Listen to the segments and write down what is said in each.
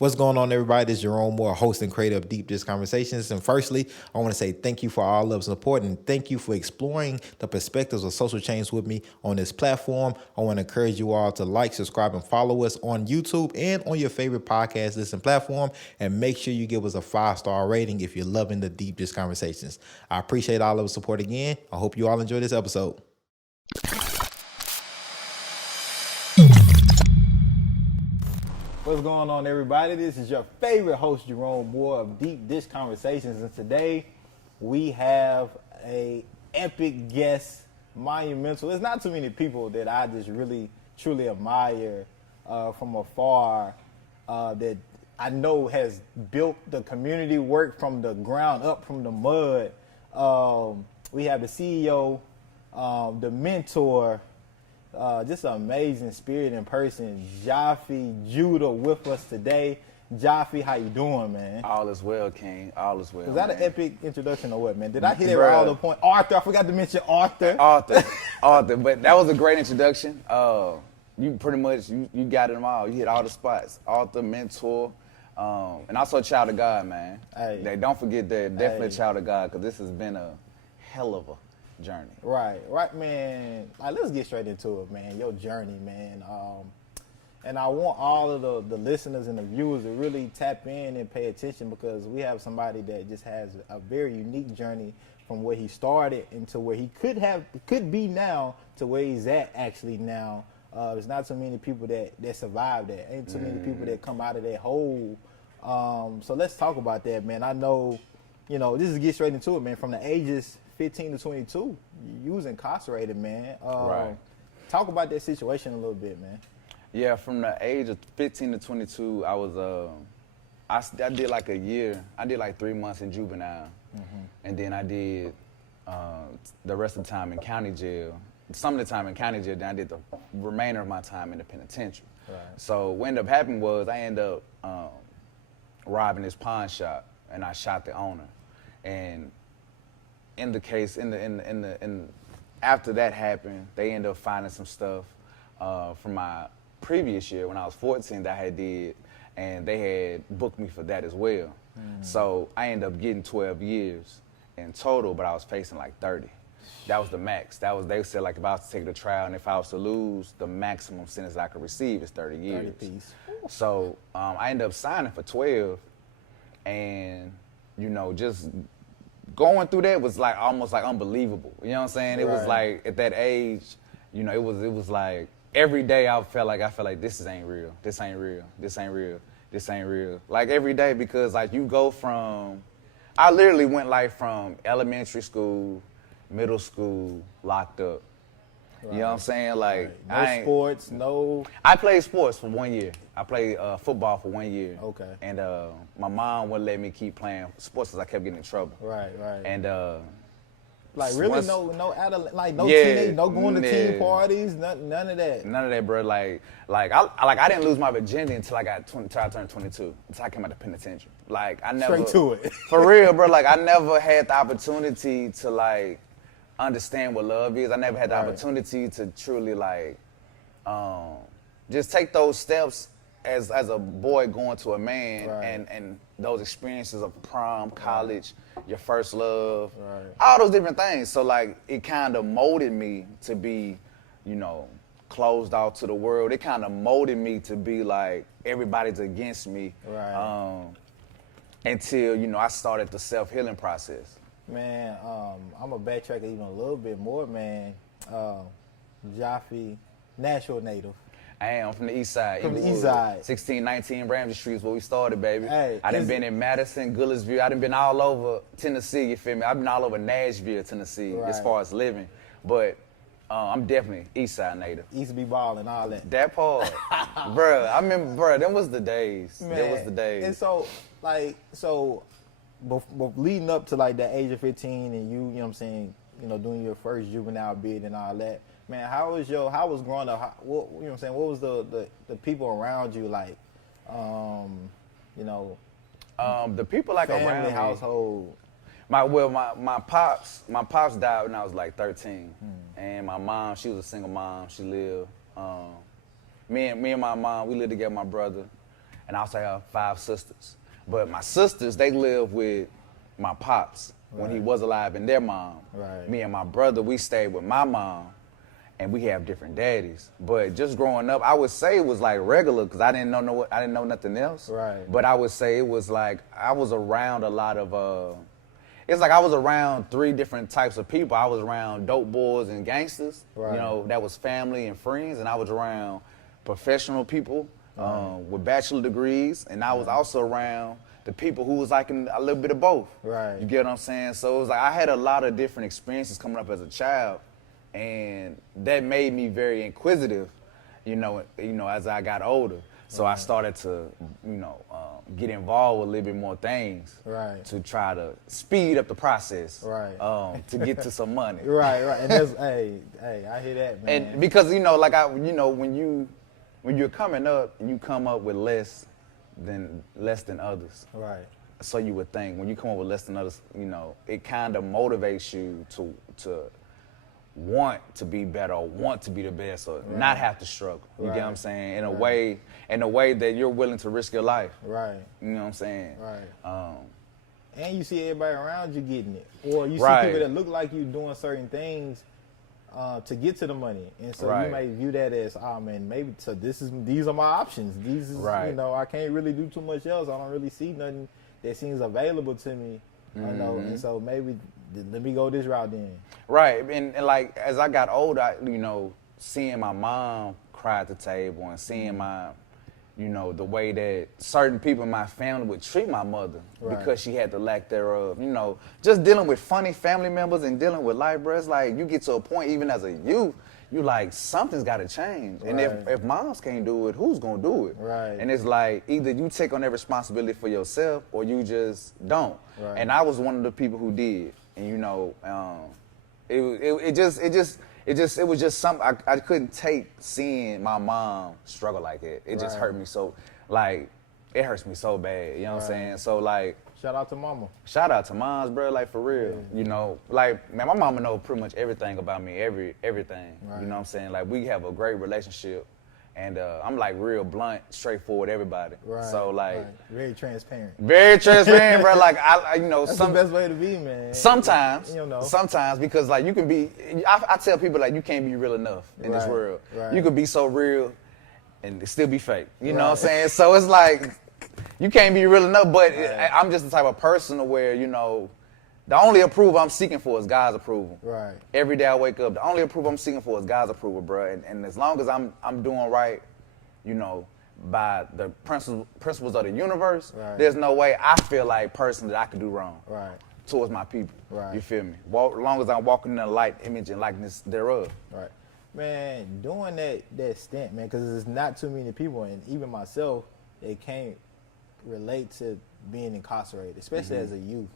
What's going on, everybody? This is Jerome Moore, host and creator of Deep Dish Conversations. And firstly, I want to say thank you for all love and support, and thank you for exploring the perspectives of social change with me on this platform. I want to encourage you all to like, subscribe, and follow us on YouTube and on your favorite podcast listen platform. And make sure you give us a 5-star rating if you're loving the Deep Dish Conversations. I appreciate all of the support again. I hope you all enjoy this episode. What's going on, everybody? This is your favorite host, Jerome Moore of Deep Dish Conversations, and today we have a epic guest, monumental. There's not too many people that I just really, truly admire from afar that I know has built the community work from the ground up, from the mud. We have the CEO, the mentor, just an amazing spirit in person, Jaffee Judah, with us today. Jaffee, how you doing, man? All is well, King. All is well. Was that an epic introduction or what, man? Did I hit it right all the point? Arthur, I forgot to mention Arthur. Arthur, but that was a great introduction. You pretty much, you got them all. You hit all the spots. Arthur, mentor, and also a child of God, man. Hey. Don't forget that, definitely a child of God, because this has been a hell of a journey. Right, man. Let's get straight into it, man. Your journey, man. And I want all of the listeners and the viewers to really tap in and pay attention, because we have somebody that just has a very unique journey from where he started into where he could be now to where he's at actually now. There's not so many people that survive that. Ain't too many people that come out of that hole. So let's talk about that, man. I know, this is get straight into it, man. From the ages 15 to 22, you was incarcerated, man. Right. Talk about that situation a little bit, man. Yeah, from the age of 15 to 22, I was, I did like a year. I did like 3 months in juvenile. Mm-hmm. And then I did the rest of the time in county jail. Some of the time in county jail, then I did the remainder of my time in the penitentiary. Right. So what ended up happening was I ended up robbing this pawn shop, and I shot the owner. And in the case, after that happened, they ended up finding some stuff from my previous year when I was 14 that I had did, and they had booked me for that as well. So I ended up getting 12 years in total, but I was facing like 30. That was the max. They said like if I was to take the trial and if I was to lose, the maximum sentence I could receive is 30 years. 30 piece. So I ended up signing for 12, and just going through that was like almost like unbelievable. You know what I'm saying? It was like at that age, it was like every day I felt like this ain't real. This ain't real. This ain't real. This ain't real. Like every day, because like you go from, I literally went like from elementary school, middle school, locked up. Right. You know what I'm saying? Like no sports, no. I played sports for 1 year. I played football for 1 year. Okay. And my mom wouldn't let me keep playing sports because I kept getting in trouble. Right. And like really no adult, like no teenage, no going to teen parties, none of that. None of that, bro. Like I didn't lose my virginity until I turned 22. Until I came out the penitentiary. Like I never straight to it. For real, bro. Like I never had the opportunity to like understand what love is. I never had the opportunity to truly like just take those steps as a boy going to a man, and those experiences of prom, college, your first love, all those different things. So like it kind of molded me to be, closed off to the world. It kind of molded me to be like everybody's against me, until I started the self-healing process. Man, I'm gonna backtrack even a little bit more, man. Jaffee, Nashville native. I am from the east side. From the east side. 1619 Ramsey Street is where we started, baby. Hey, I done been in Madison, Goodlettsville. I done been all over Tennessee, you feel me? I've been all over Nashville, Tennessee, as far as living. But I'm definitely east side native. Used to be balling, all that. That part. Bruh, I remember, them was the days. Man. Them was the days. And so, leading up to like that age of 15 and you know what I'm saying, doing your first juvenile bid and all that, man, how was growing up? What was the people around you like? The people like family, around me, household. My pops died when I was like 13, and my mom, she was a single mom. She lived. Me and my mom, we lived together, my brother, and I also have 5 sisters. But my sisters, they live with my pops when he was alive and their mom. Right. Me and my brother, we stayed with my mom, and we have different daddies. But just growing up, I would say it was like regular because I didn't know nothing else. Right. But I would say it was like I was around a lot of. It's like I was around 3 different types of people. I was around dope boys and gangsters, Right. you know, that was family and friends, and I was around professional people with bachelor degrees, and I was also around the people who was like in a little bit of both. Right. You get what I'm saying? So it was like I had a lot of different experiences coming up as a child, and that made me very inquisitive, you know, as I got older. So I started to, get involved with a little bit more things, Right. to try to speed up the process, Right. To get to some money. Right. And that's hey, I hear that, man. And because when you're coming up, you come up with less than others. Right. So you would think when you come up with less than others, it kind of motivates you to want to be better or want to be the best or not have to struggle. You get what I'm saying? In a way that you're willing to risk your life. Right. You know what I'm saying? Right. And you see everybody around you getting it, or you see Right. people that look like you doing certain things to get to the money, and so Right. you may view that as, maybe so these are my options. These is Right. I can't really do too much else. I don't really see nothing that seems available to me. And so maybe let me go this route then. Right, and like as I got older, seeing my mom cry at the table and seeing my, the way that certain people in my family would treat my mother because she had the lack thereof. Just dealing with funny family members and dealing with life, bro. It's like you get to a point even as a youth, you like something's got to change. And if moms can't do it, who's gonna do it? Right. And it's like either you take on that responsibility for yourself or you just don't. Right. And I was one of the people who did. And it was just something I couldn't take seeing my mom struggle like that. It just hurt me so, like, it hurts me so bad. You know what I'm saying? So like, Shout out to mama. shout out to moms, bro. Like for real. Like man, my mama know pretty much everything about me, everything. Right. You know what I'm saying? Like we have a great relationship, and I'm like real blunt, straightforward, everybody. Right. So like, right. Very transparent. very transparent, bro. Like I That's the best way to be, man. Sometimes, You know. sometimes because like you can be, I tell people like you can't be real enough in this Right, world. right. You could be so real and still be fake. You know what I'm saying? So it's like you can't be real enough. But I'm just the type of person where the only approval I'm seeking for is God's approval. Right. Every day I wake up, the only approval I'm seeking for is God's approval, bro. And as long as I'm doing right, by the principles of the universe, Right. there's no way I feel like personally that I could do wrong Right. towards my people. Right. You feel me? As long as I'm walking in the light, image, and likeness thereof. Right. Man, doing that stint, man, because there's not too many people, and even myself, they can't relate to being incarcerated, especially as a youth.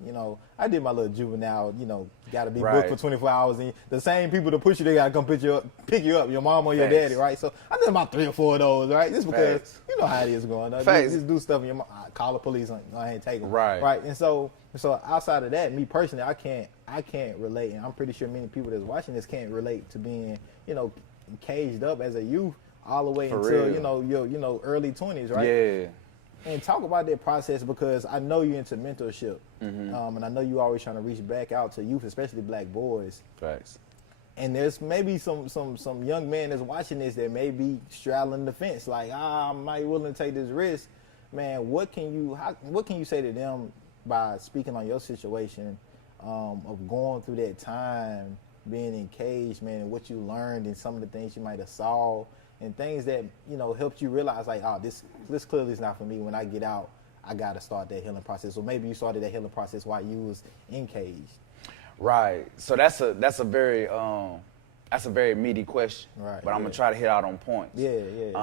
I did my little juvenile, got to be booked for 24 hours. And the same people to push you, they got to come pick you up, your mom or your Facts. daddy, right? So I did about 3 or 4 of those, right? Just because Facts. you know how it is going on. Facts. Just do stuff and your mom, call the police, I ain't take them. Right. And so outside of that, me personally, I can't relate, and I'm pretty sure many people that's watching this can't relate to being, caged up as a youth all the way For until, real. your early 20s, right? Yeah. And talk about that process, because I know you're into mentorship, and I know you're always trying to reach back out to youth, especially black boys. Facts. And there's maybe some young man that's watching this that may be straddling the fence, like, I'm not willing to take this risk. Man, what can you say to them by speaking on your situation of going through that time, being engaged, man, and what you learned and some of the things you might have saw and things that, helped you realize, like, this clearly is not for me. When I get out, I got to start that healing process. Or maybe you started that healing process while you was engaged. Right. So that's a very meaty question. Right, But I'm gonna try to hit out on points. Yeah.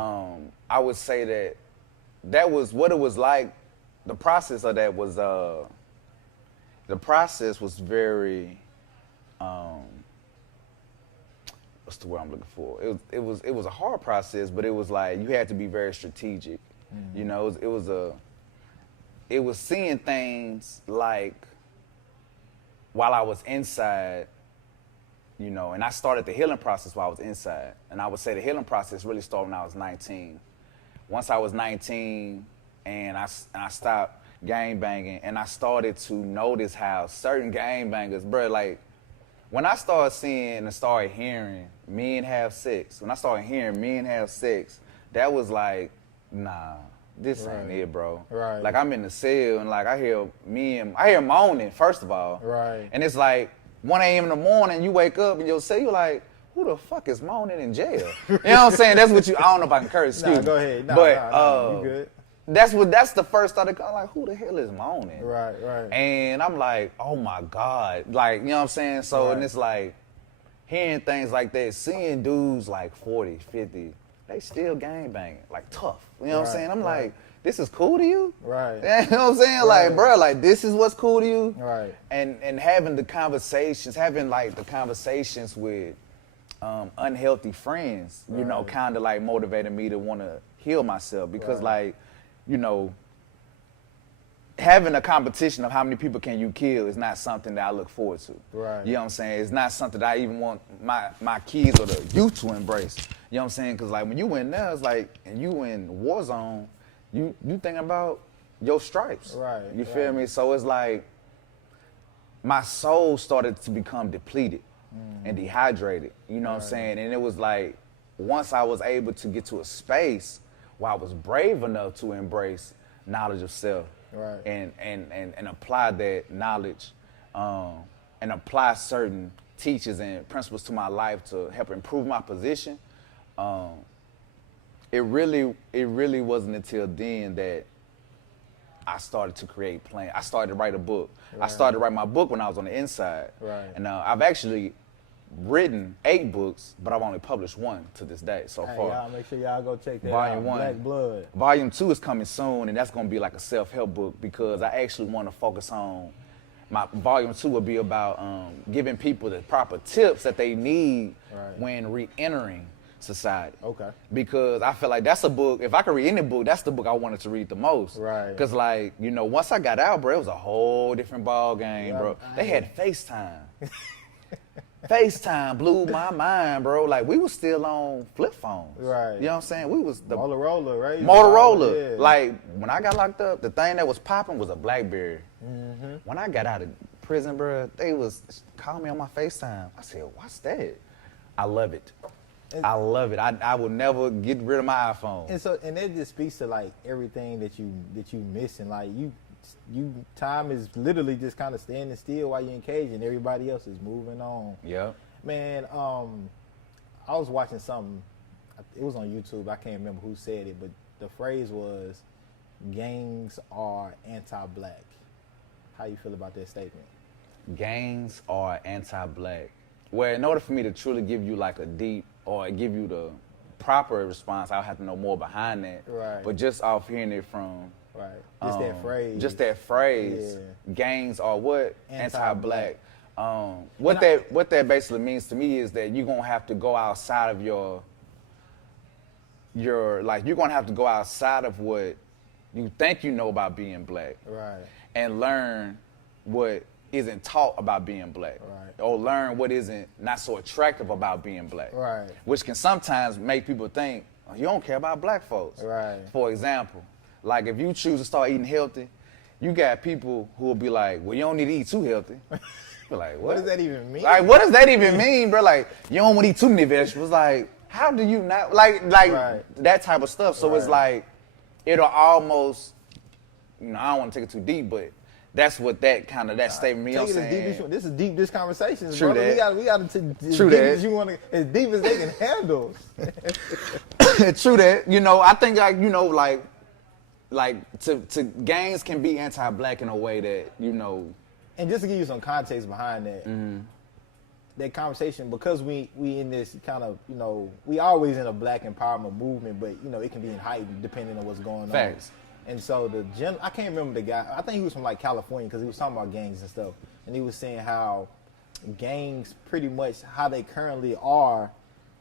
I would say that was what it was like. The process of that was very what's the word I'm looking for? It was a hard process, but it was like you had to be very strategic. It was seeing things like while I was inside, and I started the healing process while I was inside. And I would say the healing process really started when I was 19. Once I was 19 and I stopped gang banging, and I started to notice how certain gang bangers, bro, like when I started seeing and started hearing men have sex, that was like, nah, this ain't it, bro. Right. Like I'm in the cell and like I hear moaning, first of all. Right. And it's like 1 a.m. in the morning, you wake up in your cell, you're like, who the fuck is moaning in jail? You know what I'm saying? That's what I don't know if I can curse, excuse me. Go ahead. You good. That's the first thought that comes, like, who the hell is moaning? Right. And I'm like, oh my God. Like, you know what I'm saying? So, Right. And it's like, hearing things like that, seeing dudes like 40, 50, they still gang banging, like tough. You know what I'm saying? I'm like, this is cool to you? Right. You know what I'm saying? Right. Like, bro, like this is what's cool to you? Right. And having the conversations with unhealthy friends, you know, kind of like motivated me to want to heal myself because like, you know, having a competition of how many people can you kill is not something that I look forward to. Right. You know what I'm saying? It's not something that I even want my kids or the youth to embrace. You know what I'm saying? Because like when you in there, it's like, and you in war zone, you thinking about your stripes. Right. You feel me? So it's like my soul started to become depleted and dehydrated. You know what I'm saying? And it was like once I was able to get to a space where I was brave enough to embrace knowledge of self. Right. And apply that knowledge and apply certain teachers and principles to my life to help improve my position. It really wasn't until then that I started to create plans. I started to write a book. Right. I started to write my book when I was on the inside. Right. And I've actually written 8 books, but I've only published 1 to this day so far. Y'all make sure y'all go check that Volume out. 1. Black Blood. Volume 2 is coming soon, and that's going to be like a self-help book because I actually want to focus on my Volume 2 will be about giving people the proper tips that they need when re-entering society. Okay. Because I feel like that's a book, if I could read any book, that's the book I wanted to read the most. Right. Because like, you know, once I got out, bro, it was a whole different ball game, bro. They had FaceTime. FaceTime blew my mind, bro. Like, we was still on flip phones. Right. You know what I'm saying? We was the Motorola, right? Motorola. Yeah. Like, when I got locked up, the thing that was popping was a BlackBerry. Mm-hmm. When I got out of prison, bro, they was calling me on my FaceTime. I said, what's that? I love it. I love it. I will never get rid of my iPhone. And it just speaks to like everything that you missing. Like you time is literally just kind of standing still while you're in cage and everybody else is moving on. Yeah. Man, I was watching something. It was on YouTube. I can't remember who said it, but the phrase was, "Gangs are anti-black." How you feel about that statement? Gangs are anti-black. Well, in order for me to truly give you like a deep or give you the proper response, I'll have to know more behind that. Right. But just off hearing it from that phrase. Just that phrase. Yeah. Gangs are what? Anti-black. What that basically means to me is that you're gonna have to go outside of your like you're gonna have to go outside of what you think you know about being black. Right. And learn what isn't taught about being black. Right. Or learn what isn't not so attractive about being black. Right. Which can sometimes make people think, oh, you don't care about black folks. Right. For example, like if you choose to start eating healthy, you got people who will be like, well, you don't need to eat too healthy. You're like, what does that even mean? Like, what does that even mean, bro? Like, you don't want to eat too many vegetables. Like, how do you not, like that type of stuff. So it's like, it'll almost, you know, I don't want to take it too deep, but that's what that statement means. You know what I'm saying? This is deep, this conversation. True brother. that. We got to True that. as you want to, as deep as they can handle. True that. You know, I think to gangs can be anti-black in a way that, you know. And just to give you some context behind that, that conversation, because we in this kind of, you know, we always in a black empowerment movement, but, you know, it can be heightened depending on what's going Facts. on. And so I can't remember the guy. I think he was from like California because he was talking about gangs and stuff. And he was saying how gangs pretty much how they currently are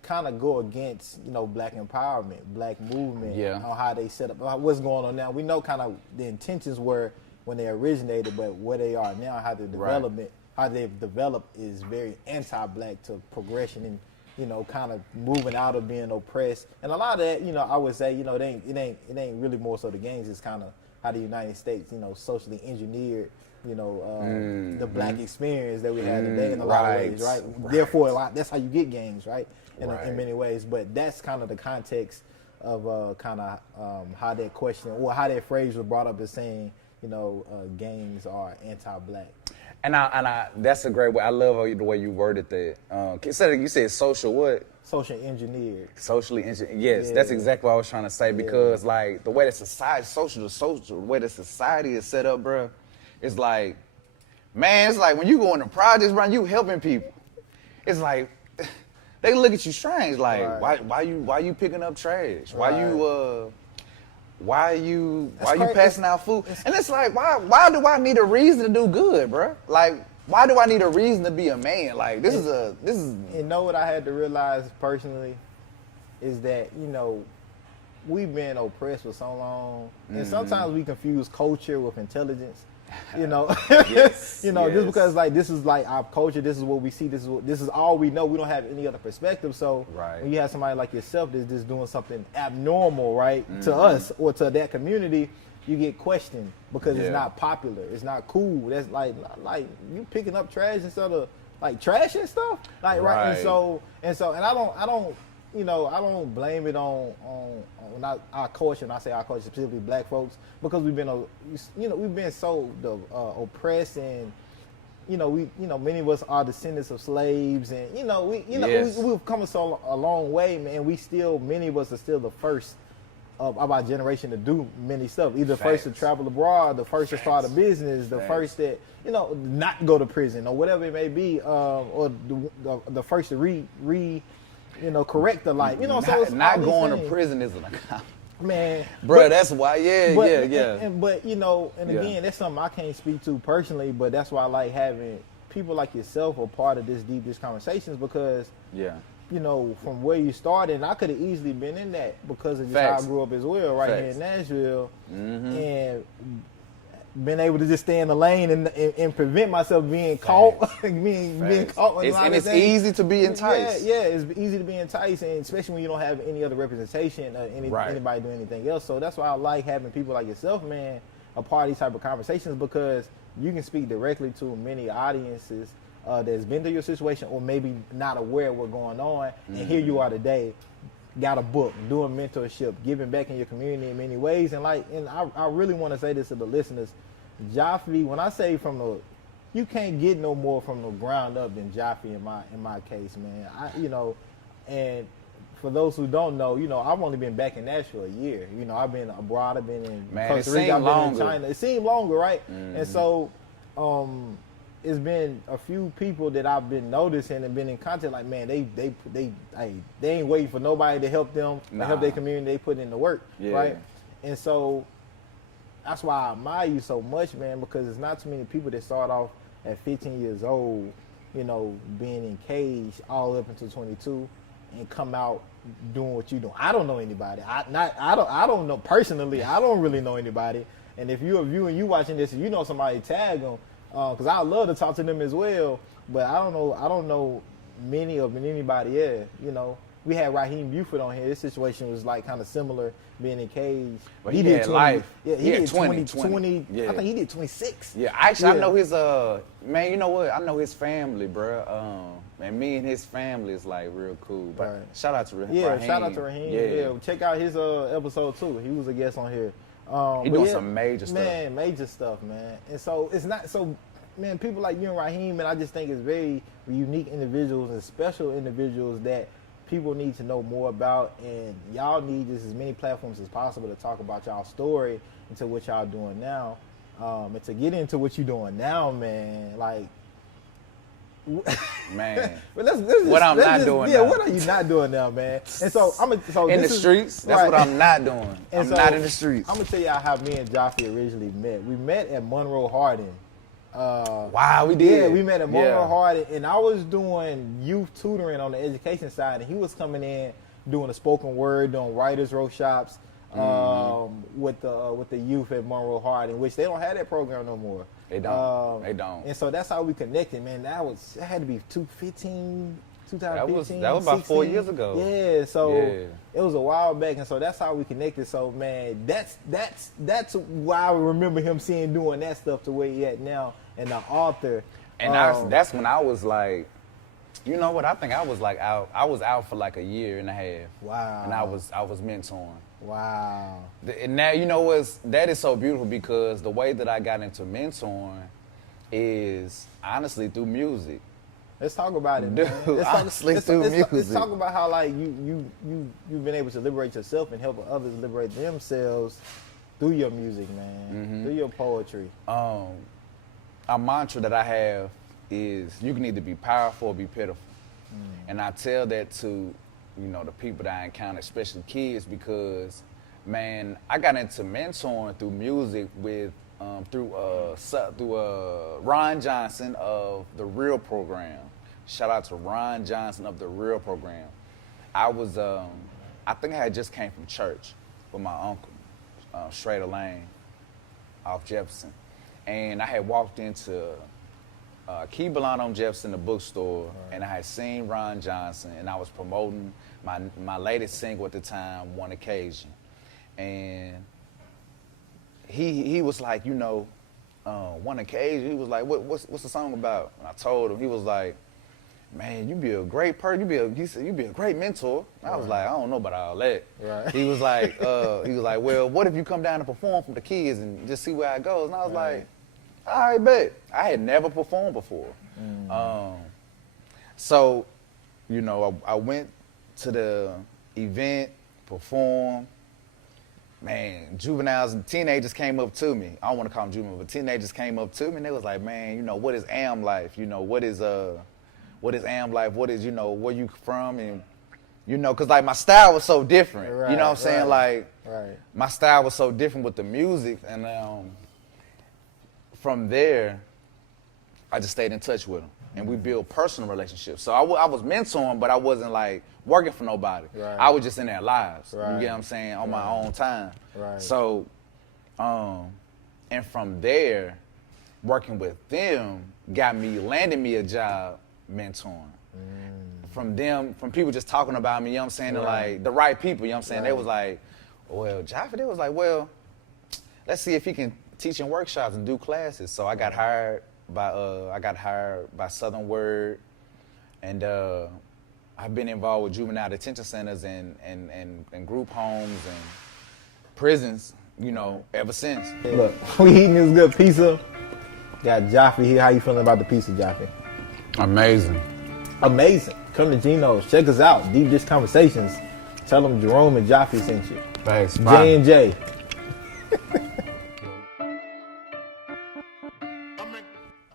kind of go against, you know, black empowerment, black movement, on how they set up, what's going on now. We know kind of the intentions were when they originated, but where they are now, how they've developed is very anti-black to progression you know, kind of moving out of being oppressed. And a lot of that, you know, I would say, you know, it ain't really more so the gangs. It's kind of how the United States, you know, socially engineered, you know, the black experience that we have today in a lot of ways, right? Therefore, that's how you get gangs, right? In many ways. But that's kind of the context of how that question or how that phrase was brought up as saying, you know, gangs are anti-black. And I that's a great way. I love the way you worded that. You said social what? Social engineered. Socially engineered. Yes, that's exactly what I was trying to say because like the way that society, the way that society is set up, bro, it's like, man, it's like when you go in the projects, bro, you helping people. It's like they look at you strange, like why you picking up trash? Why you passing out food? And it's like, why do I need a reason to do good, bro? Like, why do I need a reason to be a man? Like, this is. You know what I had to realize personally is that, you know, we've been oppressed for so long, and sometimes we confuse culture with intelligence. You know, just because like this is like our culture, this is what we see, this is all we know. We don't have any other perspective. So when you have somebody like yourself that's just doing something abnormal, right, to us or to that community, you get questioned because it's not popular, it's not cool. That's like you picking up trash instead of like trash and stuff, like right. And I don't. You know, I don't blame it on not our culture, and I say our culture specifically black folks, because we've been so oppressed, and many of us are descendants of slaves, and we've come a long way, man. Many of us are still the first of our generation to do many stuff. Either first to travel abroad, the first to start a business, the first that not go to prison or whatever it may be, or the first to correct the life. So it's not going to prison is an accomplishment. Man, bro, that's why. But again, that's something I can't speak to personally. But that's why I like having people like yourself a part of this conversations, because from where you started, and I could have easily been in that because of just how I grew up as well, right here in Nashville, and been able to just stay in the lane and prevent myself being caught, being caught. And it's easy to be enticed. Yeah, it's easy to be enticed, and especially when you don't have any other representation or anybody doing anything else. So that's why I like having people like yourself, man, a part of these type of conversations, because you can speak directly to many audiences that's been through your situation or maybe not aware of what's going on, and here you are today, got a book, doing mentorship, giving back in your community in many ways. And I really want to say this to the listeners. Jaffee, when I say you can't get no more from the ground up than Jaffee in my case, man. And for those who don't know, I've only been back in Nashville a year. I've been abroad, I've been in Costa Rica, I've been in China. It seemed longer, right? And so it's been a few people that I've been noticing and been in contact, like, man, they ain't waiting for nobody to help them, to help their community. They put in the work, right? And so that's why I admire you so much, man, because there's not too many people that start off at 15 years old, being in cage all up until 22 and come out doing what you do. I don't know anybody. I don't know personally. I don't really know anybody. And if you're viewing, you watching this, and you know somebody, tag them, because I love to talk to them as well. But I don't know many of anybody else. We had Raheem Buford on here. This situation was like kind of similar, being in cage. But he did 20, life. Yeah, he did 20. Yeah. I think he did 26. Yeah, actually, I know his, man, you know what? I know his family, bro. And me and his family is like real cool. But shout out to Raheem. Yeah, shout out to Raheem. Yeah. Check out his episode too. He was a guest on here. He doing some major stuff. Man, major stuff, man. And so it's not so, man, people like you and Raheem, and I just think it's very unique individuals and special individuals that people need to know more about, and y'all need just as many platforms as possible to talk about y'all story into what y'all doing now, and to get into what you doing now, man. Like, man, but let's what I'm not doing. Yeah, what are you not doing now, man? And so in the streets. That's what I'm not doing. I'm not in the streets. I'm gonna tell y'all how me and Jaffee originally met. We met at Monroe Harding. Wow, we did. Yeah, we met at Monroe Harding, and I was doing youth tutoring on the education side, and he was coming in doing a spoken word, doing writers' workshops with the youth at Monroe Harding, which they don't have that program no more. They don't. And so that's how we connected, man. That had to be 15, 2015. That was about 4 16. years ago. Yeah, so Yeah. it was a while back, and so that's how we connected. So man, that's why I remember him doing that stuff to where he at now, and the author. And that's when I was like, you know what? I think I was like out. I was out for like a year and a half. Wow. And I was mentoring. Wow. And now you know that is so beautiful because the way that I got into mentoring is honestly through music. Let's talk about it, Dude, man. Let's talk about how like you've been able to liberate yourself and help others liberate themselves through your music, man. Through your poetry. A mantra that I have is you can either be powerful or be pitiful. And I tell that to, the people that I encounter, especially kids, because, man, I got into mentoring through music through Ron Johnson of the Real Program. Shout out to Ron Johnson of the Real Program. I think I had just came from church with my uncle, Schrader Lane, off Jefferson. And I had walked into Key Belong on Jefferson, the bookstore, right. And I had seen Ron Johnson, and I was promoting my latest single at the time, One Occasion. And he was like, One Occasion, he was like, what's the song about? And I told him, he was like, man, you be a great person, he said, you be a great mentor. And I was like, I don't know about all that. Right. He was like, well, what if you come down and perform for the kids and just see where it goes? And I was like, all right, bet. I had never performed before. So, I went to the event, performed. Man, juveniles and teenagers came up to me. I don't want to call them juveniles, but teenagers came up to me and they was like, man, what is AM life? What is AM life? What is, where you from? And, because like my style was so different. Right, you know what I'm saying? Like, my style was so different with the music. And from there, I just stayed in touch with them. And we built personal relationships. So I was mentoring, but I wasn't like working for nobody. Right. I was just in their lives. Right. You get what I'm saying? On my own time. Right. So, and from there, working with them landed me a job mentoring. From people just talking about me, you know what I'm saying? Right. Like the right people, you know what I'm saying? Right. They was like, well, Jaffee, they was like, well, let's see if he can teach in workshops and do classes. So I got hired by Southern Word, and I've been involved with juvenile detention centers and group homes and prisons, ever since. Look, we eating this good pizza. Got Jaffee here. How you feeling about the pizza, Jaffee? Amazing. Amazing. Come to Geno's. Check us out. Deep Dish Conversations. Tell them Jerome and Jaffee sent you. Thanks. J&J.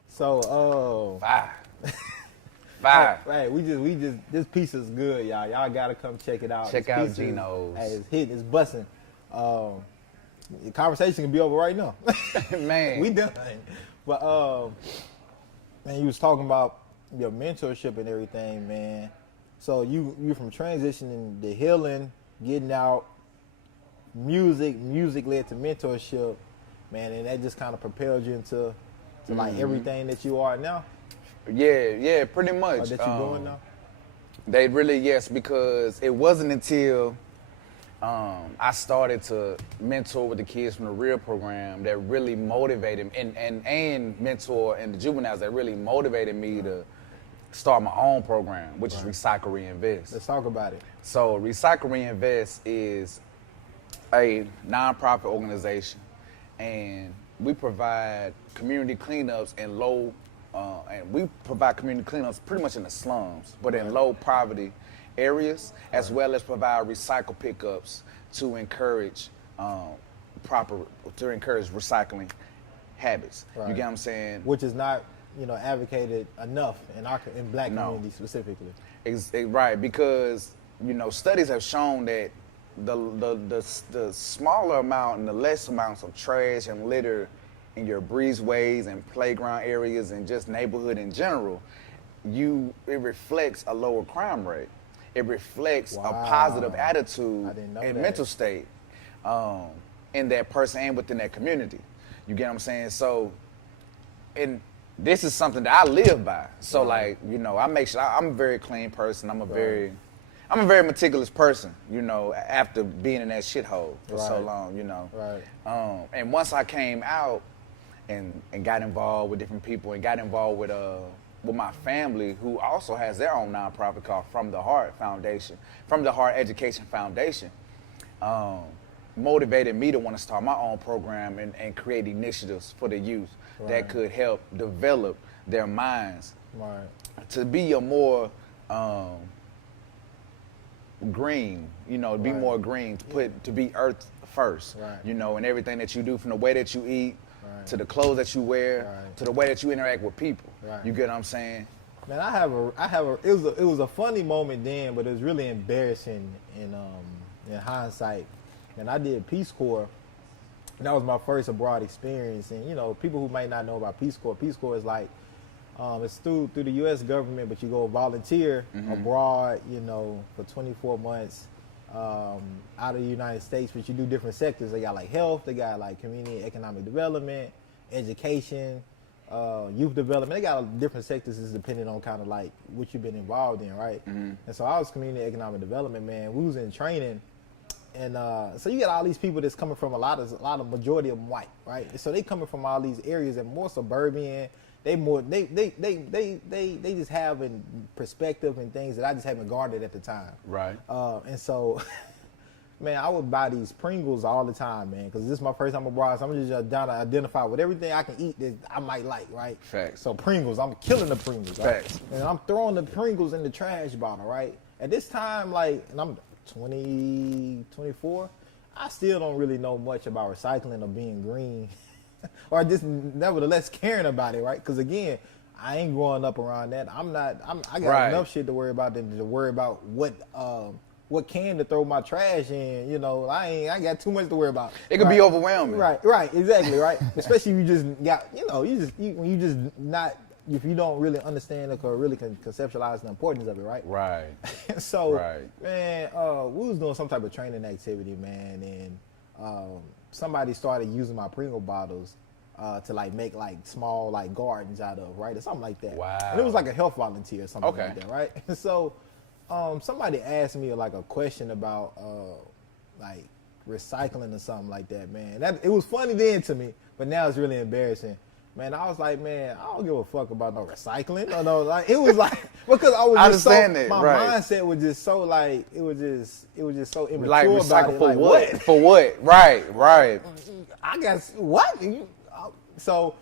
So, Five. Hey, we just, this pizza's good, y'all. Y'all gotta come check it out. Check this out Geno's. Hey, it's hitting, it's busting. The conversation can be over right now. Man. We done. But, man, you was talking about your mentorship and everything, man. So you from transitioning to healing, getting out, music led to mentorship, man, and that just kind of propelled you into like everything that you are now. Yeah, pretty much. Or that you're doing now. They really, yes, because it wasn't until I started to mentor with the kids from the Real Program that really motivated and mentor in the juveniles that really motivated me to start my own program, which is Recycle Reinvest. Let's talk about it. So Recycle Reinvest is a nonprofit organization, and we provide community cleanups in we provide community cleanups pretty much in the slums, but in low poverty areas, as well as provide recycle pickups to encourage recycling habits. Right. You get what I'm saying? Which is not, advocated enough in black communities specifically. Right, because studies have shown that the smaller amount and the less amounts of trash and litter in your breezeways and playground areas and just neighborhood in general, it reflects a lower crime rate. It reflects a positive attitude and mental state in that person and within that community. You get what I'm saying? So, this is something that I live by. So like, you know, I make sure I'm a very clean person. I'm a very meticulous person, you know, after being in that shithole for so long, you know. Right. And once I came out and got involved with different people and got involved with my family, who also has their own nonprofit called From the Heart Education Foundation, motivated me to want to start my own program and create initiatives for the youth that could help develop their minds to be a more green, you know, be more green, to be earth first, you know, and everything that you do, from the way that you eat, to the clothes that you wear, to the way that you interact with people. You get what I'm saying? Man, it was a funny moment then, but it was really embarrassing in hindsight. And I did Peace Corps, and that was my first abroad experience. And you know, people who might not know about Peace Corps is like, it's through the U.S. government, but you go volunteer abroad, you know, for 24 months out of the United States, but you do different sectors. They got like health, they got like community and economic development, education, youth development. They got different sectors, is depending on kind of like what you've been involved in, right? And so I was community economic development, man. We was in training. And so you got all these people that's coming from a lot of majority of them white, right? So they coming from all these areas and more suburban. They just have a perspective and things that I just haven't garnered at the time. Right. And so, man, I would buy these Pringles all the time, man, because this is my first time abroad. So I'm just down to identify with everything I can eat that I might like, right? Facts. So Pringles, I'm killing the Pringles. Right? Facts. And I'm throwing the Pringles in the trash bottle, right? At this time, like, and I'm 24, I still don't really know much about recycling or being green or just nevertheless caring about it, right? Because again, I ain't growing up around that. I got enough shit to worry about than to worry about what can to throw my trash in. You know, I got too much to worry about. It could be overwhelming. Right, exactly, right. Especially if you just got, if you don't really understand it or really can conceptualize the importance of it, right? Right. So, man, we was doing some type of training activity, man, and somebody started using my Pringle bottles to like make like small like gardens out of, right, or something like that. Wow. And it was like a health volunteer or something like that, right? And so, somebody asked me like a question about like recycling or something like that, man. It was funny then to me, but now it's really embarrassing. Man, I was like, man, I don't give a fuck about no recycling. Or no, like it was like because I was just my mindset was just so like it was just so immature like about recycle it. For like, what? For what? Right. I guess what? So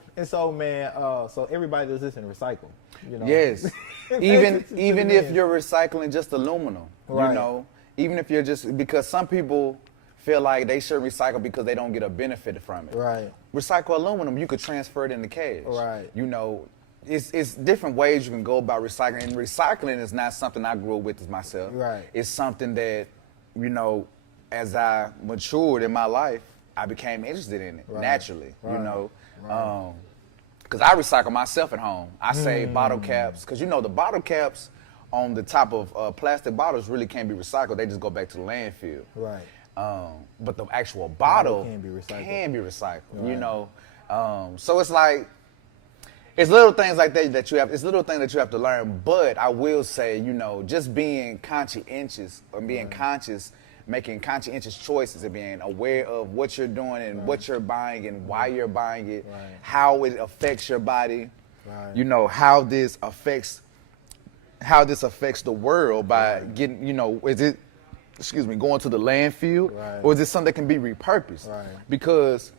man, so everybody does this and recycle. You know? Yes. even if you're recycling just aluminum, you know, even if you're just because some people feel like they should recycle because they don't get a benefit from it. Right. Recycle aluminum, you could transfer it into cash. Right. You know, it's different ways you can go about recycling. And recycling is not something I grew up with myself. Right. It's something that, you know, as I matured in my life, I became interested in it naturally. You know, because I recycle myself at home. I save bottle caps because you know the bottle caps on the top of plastic bottles really can't be recycled. They just go back to the landfill. Right. But the actual bottle can be recycled. You know, so it's like it's little things like that you have. It's little things that you have to learn. But I will say, you know, just being conscientious or being conscious, making conscientious choices, and being aware of what you're doing and what you're buying and why you're buying it, how it affects your body. You know how this affects the world by getting. You know, is it? Going to the landfill, or is it something that can be repurposed? Because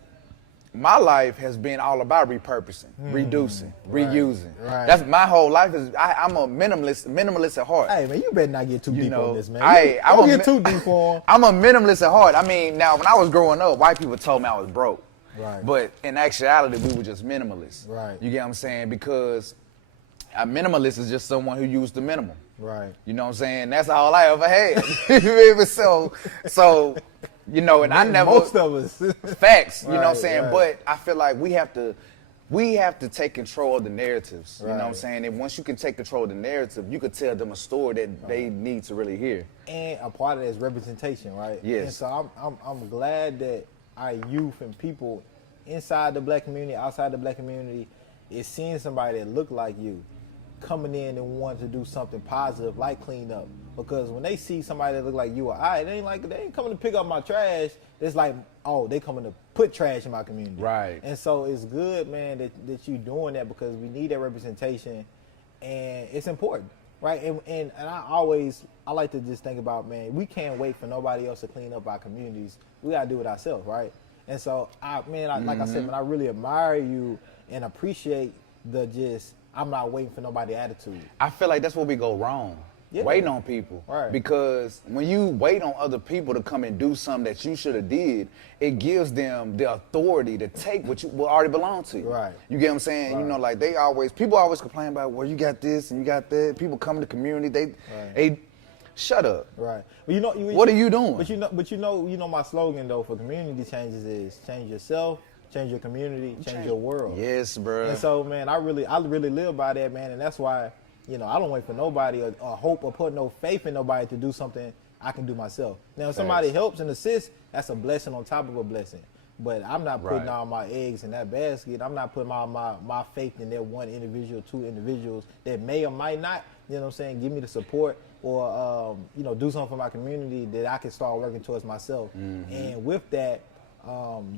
my life has been all about repurposing, reducing, reusing. That's my whole life. I'm a minimalist at heart. Hey man, you better not get too deep on this, man. Don't get too deep on. I'm a minimalist at heart. I mean, now when I was growing up, white people told me I was broke. Right. But in actuality, we were just minimalists. Right. You get what I'm saying? Because a minimalist is just someone who used the minimum. Right. You know what I'm saying? That's all I ever had. You feel me? So, you know, and I never. Most of us. Facts. You know what I'm saying? But I feel like we have to take control of the narratives. You know what I'm saying? And once you can take control of the narrative, you could tell them a story that they need to really hear. And a part of that is representation, right? Yes. And so I'm glad that our youth and people inside the black community, outside the black community, is seeing somebody that look like you coming in and wanting to do something positive like clean up. Because when they see somebody that look like you or they ain't coming to pick up my trash. It's like, oh, they coming to put trash in my community. Right. And so it's good, man, that you doing that, because we need that representation, and it's important, right? And I like to just think about, man, we can't wait for nobody else to clean up our communities. We gotta do it ourselves, right? And so, like I said, man, I really admire you and appreciate I'm not waiting for nobody attitude. I feel like that's where we go wrong. Yeah. Waiting on people. Right. Because when you wait on other people to come and do something that you should have did, it gives them the authority to take what already belong to you. Right. You get what I'm saying? Right. You know, like people always complain about, well, you got this and you got that. People come to the community, they shut up. Right. Well, what are you doing? But you know my slogan though for community changes is change yourself, change your community, change your world. Yes, bro. And so, man, I really live by that, man, and that's why, I don't wait for nobody or hope or put no faith in nobody to do something I can do myself. Now, if somebody helps and assists, that's a blessing on top of a blessing. But I'm not putting all my eggs in that basket. I'm not putting all my faith in that one individual, two individuals that may or might not, give me the support or, do something for my community that I can start working towards myself. Mm-hmm. And with that,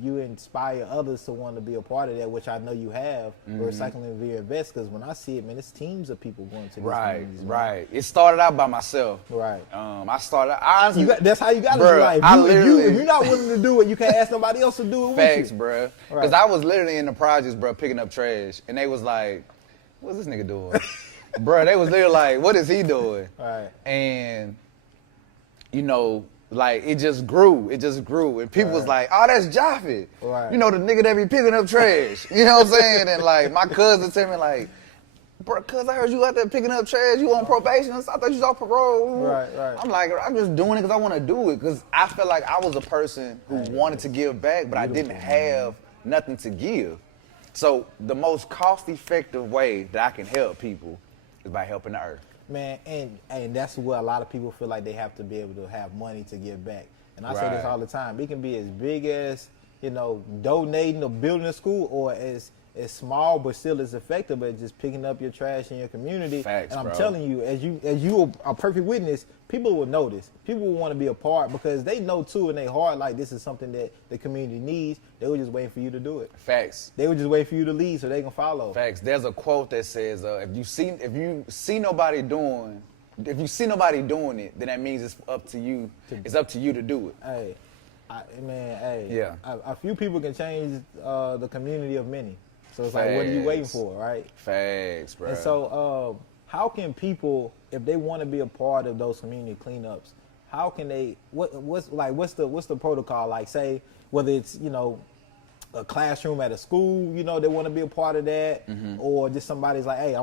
you inspire others to want to be a part of that, which I know you have, recycling via Reinvest, because when I see it, man, it's teams of people going to these communities. Right. It started out by myself. Right. I started, honestly. That's how you got to do life. If you're not willing to do it, you can't ask nobody else to do it Facts, with you. bro. Because I was literally in the projects, bro, picking up trash, and they was like, what's this nigga doing? Bro, they was literally like, what is he doing? Right. And, like, it just grew. And people was like, oh, that's Jaffee. Right. The nigga that be picking up trash. You know what I'm saying? And, like, my cousin tell me, like, bro, cuz I heard you out there picking up trash. You on probation? I thought you was off parole. Right. I'm like, I'm just doing it because I want to do it. Because I felt like I was a person who wanted to give back, but I didn't have nothing to give. So the most cost-effective way that I can help people is by helping the earth. Man, and that's where a lot of people feel like they have to be able to have money to give back. And I say this all the time. It can be as big as, donating or building a school, or as small but still as effective as just picking up your trash in your community. Facts, and I'm bro. telling you, as you are a perfect witness, people will notice. People will want to be a part because they know too in their heart, like, this is something that the community needs. They were just waiting for you to do it. Facts. They were just waiting for you to lead so they can follow. Facts. There's a quote that says, if you see nobody doing it, then that means it's up to you. It's up to you to do it. Hey, Yeah. A few people can change the community of many. So it's like, what are you waiting for, right? Facts, bro. And so, how can people, if they want to be a part of those community cleanups, how can they? What's the protocol? Like, say, whether it's a classroom at a school, they want to be a part of that, or just somebody's like, hey, I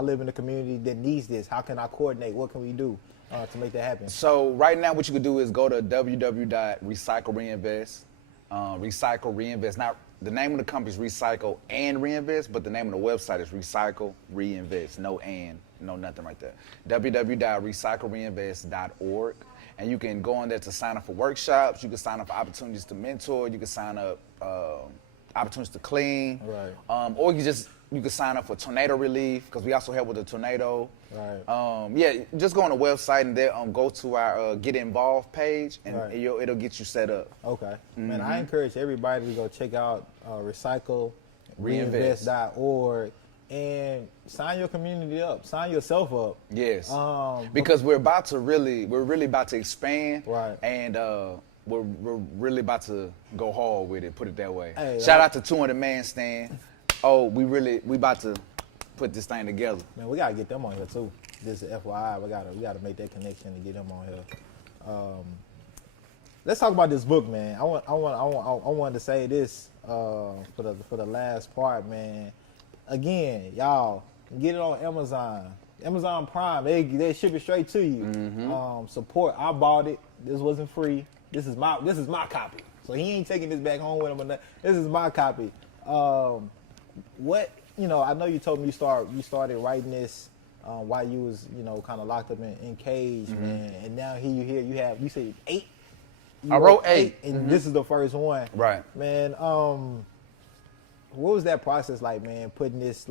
live in a community that needs this. How can I coordinate? What can we do to make that happen? So right now, what you can do is go to www.recycle-reinvest. Recycle Reinvest. Not the name of the company is Recycle and Reinvest, but the name of the website is Recycle Reinvest. No nothing right there. www.recyclereinvest.org. And you can go on there to sign up for workshops. You can sign up for opportunities to mentor. You can sign up opportunities to clean. Right. Or you can sign up for tornado relief, because we also help with the tornado. Right. Just go on the website and then go to our Get Involved page, and it'll get you set up. Okay. Man, I encourage everybody to go check out recyclereinvest.org and sign your community up. Sign yourself up. Yes. Because we're really about to expand. Right. And we're really about to go hard with it, put it that way. Hey, Shout out to 200 Man Stand. Oh, we about to put this thing together. Man, we gotta get them on here too. Just FYI, we gotta make that connection and get them on here. Let's talk about this book, man. I wanted to say this for the last part, man. Again, y'all get it on Amazon. Amazon Prime, they ship it straight to you. Support. I bought it. This wasn't free. This is my copy. So he ain't taking this back home with him. But this is my copy. I know you told me you started writing this while you was kind of locked up in cage, man. And now here you said 8. I wrote 8, and this is the first one. Right. Man, what was that process like, man? Putting this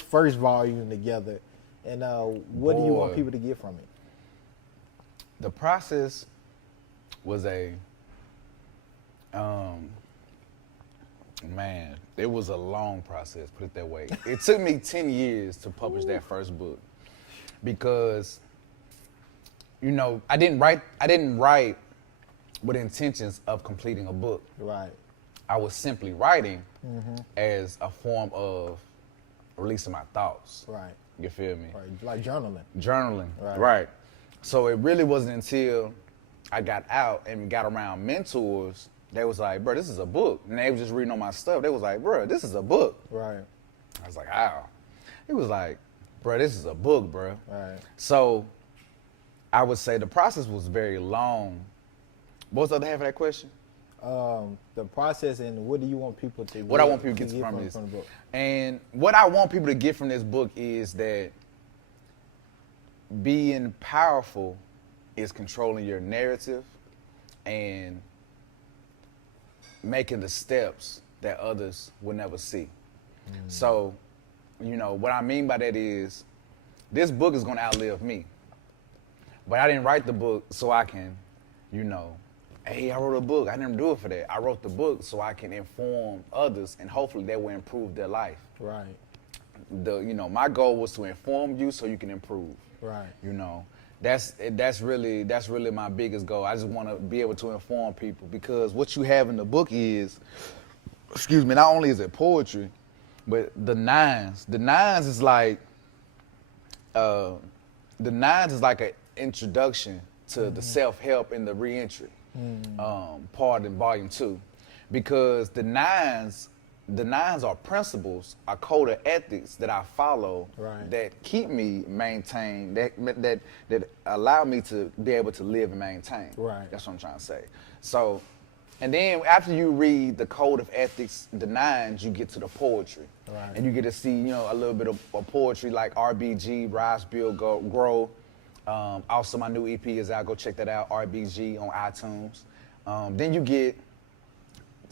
first volume together, and what do you want people to get from it? The process was man, it was a long process, put it that way. It took me 10 years to publish that first book because, you know, I didn't write with intentions of completing a book. Right. I was simply writing as a form of releasing my thoughts. Right. You feel me? Right. Like journaling. Journaling. Right. Right. So it really wasn't until I got out and got around mentors, they was like, bro, this is a book. And they was just reading on my stuff. They was like, bro, this is a book. Right. I was like, how? It was like, bro, this is a book, bro. Right. So I would say the process was very long. What was the other half of that question? The process and what do you want people to What I want people to get from this. From the book? And what I want people to get from this book is that being powerful is controlling your narrative and making the steps that others will never see. So, you know, what I mean by that is this book is going to outlive me. But I didn't write the book so I can, you know, hey, I wrote a book. I didn't do it for that. I wrote the book so I can inform others and hopefully that will improve their life. Right. My goal was to inform you so you can improve. Right. You know, that's really my biggest goal. I just want to be able to inform people because what you have in the book is, not only is it poetry, but the nines. The nines is like an introduction to the self-help and the reentry part in volume 2, because the nines are principles, a code of ethics that I follow that keep me maintained, that allow me to be able to live and maintain. Right. That's what I'm trying to say. So, and then after you read the code of ethics, the nines, you get to the poetry. Right. And you get to see, a little bit of poetry like RBG, Rise, Build, Grow. Also, my new EP is out. Go check that out, RBG on iTunes. Then you get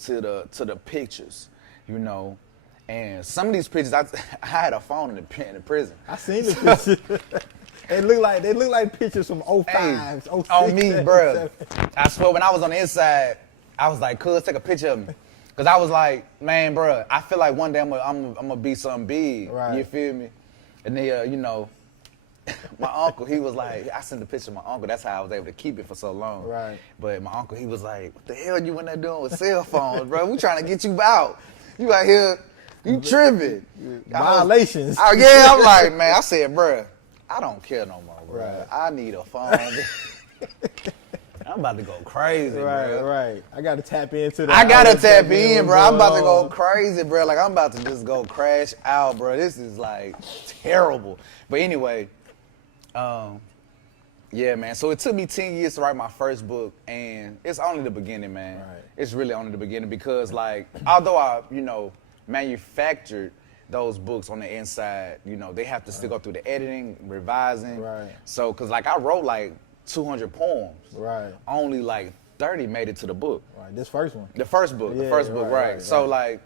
to the pictures, and some of these pictures, I had a phone in the prison. I seen the pictures. They look like pictures from 05, 06. On me, bro. I swear, when I was on the inside, I was like, cuz, take a picture of me. Because I was like, man, bro, I feel like one day I'm gonna be something big. Right. You feel me? And then, my uncle, he was like, I sent a picture of my uncle. That's how I was able to keep it for so long. Right. But my uncle, he was like, what the hell you in there doing with cell phones, bro? We trying to get you out. You out here, you tripping. Violations. I'm like, man, I said, bro, I don't care no more, bro. Right. I need a phone. I'm about to go crazy, bro. Right. I got to tap into that. I got to tap in, bro. I'm about to go crazy, bro. Like, I'm about to just go crash out, bro. This is, like, terrible. But anyway, yeah, man. So it took me 10 years to write my first book, and it's only the beginning, man. Right. It's really only the beginning because, like, although I, manufactured those books on the inside, they have to still go through the editing, revising. Right. So, because, like, I wrote, like, 200 poems. Right. Only, like, 30 made it to the book. Right. This first one. The first book. Yeah, The first book, right. So, like,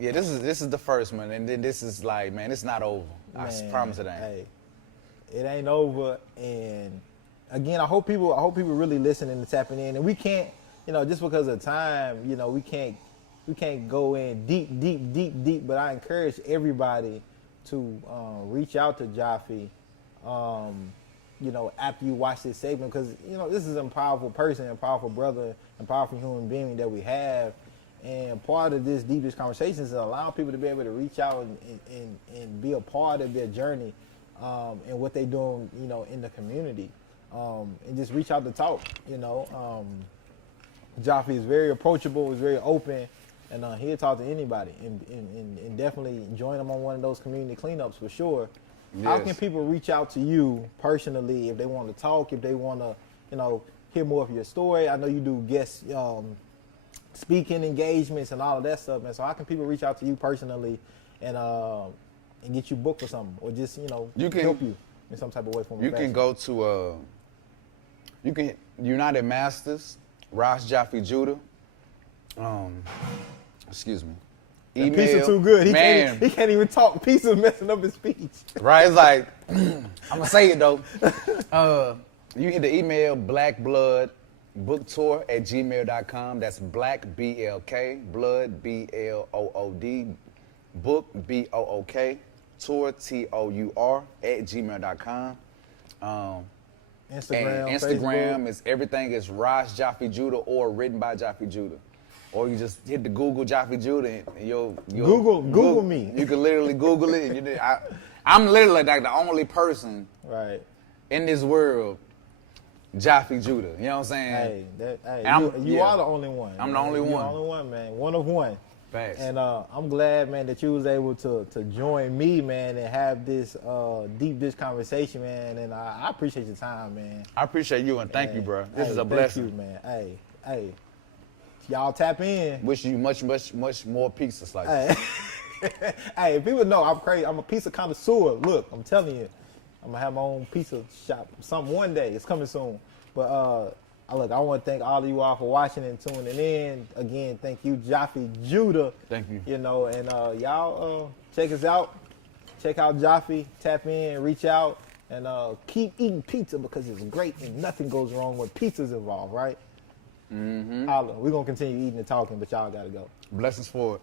yeah, this is the first one, and then this is, like, man, it's not over. Man, I promise it ain't. Hey, it ain't over, and again, I hope people really listening and tapping in. And we can't, just because of time, we can't go in deep. But I encourage everybody to reach out to Jaffee, after you watch this segment, because this is a powerful person, a powerful brother, and powerful human being that we have. And part of this deepest conversation is allowing people to be able to reach out and be a part of their journey and what they're doing, in the community. And just reach out to talk, Jaffee is very approachable, is very open, and he'll talk to anybody and definitely join them on one of those community cleanups for sure. Yes. How can people reach out to you personally if they want to talk, if they want to, hear more of your story? I know you do guest speaking engagements and all of that stuff, man. So how can people reach out to you personally and get you booked for something, or just help you in some type of way? You can go to United Masters, Ross Jaffee Judah. Excuse me. That pizza too good. He man. can't even talk. Pizza's messing up his speech. Right? It's like, I'm going to say it, though. You hit the email blackbloodbooktour@gmail.com. That's black, B-L-K, blood, B-L-O-O-D, book, B-O-O-K, tour, T-O-U-R, @gmail.com. Instagram, and Instagram is everything is Raj Jaffee Judah or written by Jaffee Judah. Or you just hit the Google Jaffee Judah and you'll Google me. You can literally Google it. And I'm literally like the only person right in this world, Jaffee Judah. You know what I'm saying? You are the only one. I'm the only one. You're the only one, man. One of one. Facts. And I'm glad, man, that you was able to join me, man, and have this deep conversation, man. And I appreciate your time, man. I appreciate you and thank you, bro. This is a blessing. Thank you, man. Hey, y'all tap in. Wish you much more pizzas like that. Hey, people know I'm crazy. I'm a pizza connoisseur. Look, I'm telling you, I'm gonna have my own pizza shop. Something one day. It's coming soon. But look, I want to thank all of you all for watching and tuning in. Again, thank you, Jaffee Judah. Thank you. You know, and y'all check us out. Check out Jaffee. Tap in, reach out, and keep eating pizza because it's great and nothing goes wrong when pizza's involved, right? Mm-hmm. We're going to continue eating and talking, but y'all got to go. Blessings for it.